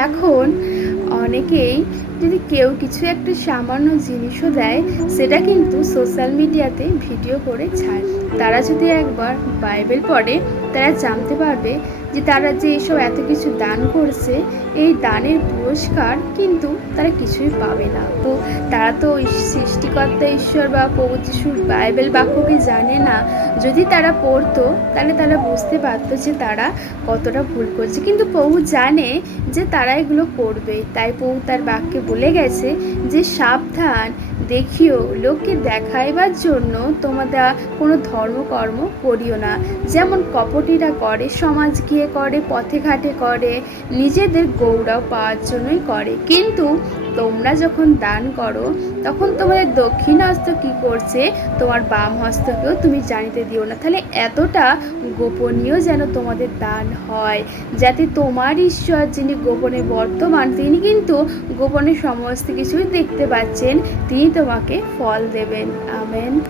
এখন অনেকেই যদি কেউ কিছু একটা সামান্য জিনিসও দেয়, সেটা কিন্তু সোশ্যাল মিডিয়াতে ভিডিও করে ছাড়ে। তারা যদি একবার বাইবেল পড়ে, তারা জানতে পারবে যে তারা যে এসব এত কিছু দান করছে, এই দানের পুরস্কার কিন্তু তারা কিছুই পাবে না। তো তারা তো সৃষ্টিকর্তা ঈশ্বর বা প্রভু যিশুর বাইবেল বাক্যকে জানে না। যদি তারা পড়তো, তাহলে তারা বুঝতে পারতো যে তারা কতটা ভুল করছে। কিন্তু প্রভু জানে যে তারা এগুলো করবে। তাই প্রভু তার বাক্যে বলে গেছে যে সাবধান, দেখিও, লোককে দেখাইবার জন্য তোমাদের কোনো ধর্মকর্ম করিও না। যেমন কপটিরা করে, সমাজ গিয়ে করে, পথে ঘাটে করে, নিজেদের গৌরব পাওয়ার জন্যই করে। কিন্তু তোমরা যখন দান করো, তখন তোমাদের দক্ষিণ হস্ত কী করছে, তোমার বাম হস্তকেও তুমি জানিতে দিও না। তাহলে এতটা গোপনীয় যেন তোমাদের দান হয়, যাতে তোমার ঈশ্বর যিনি গোপনে বর্তমান, তিনি কিন্তু গোপনে সমস্ত কিছুই দেখতে পাচ্ছেন, তিনি তোমাকে ফল দেবেন। আমেন।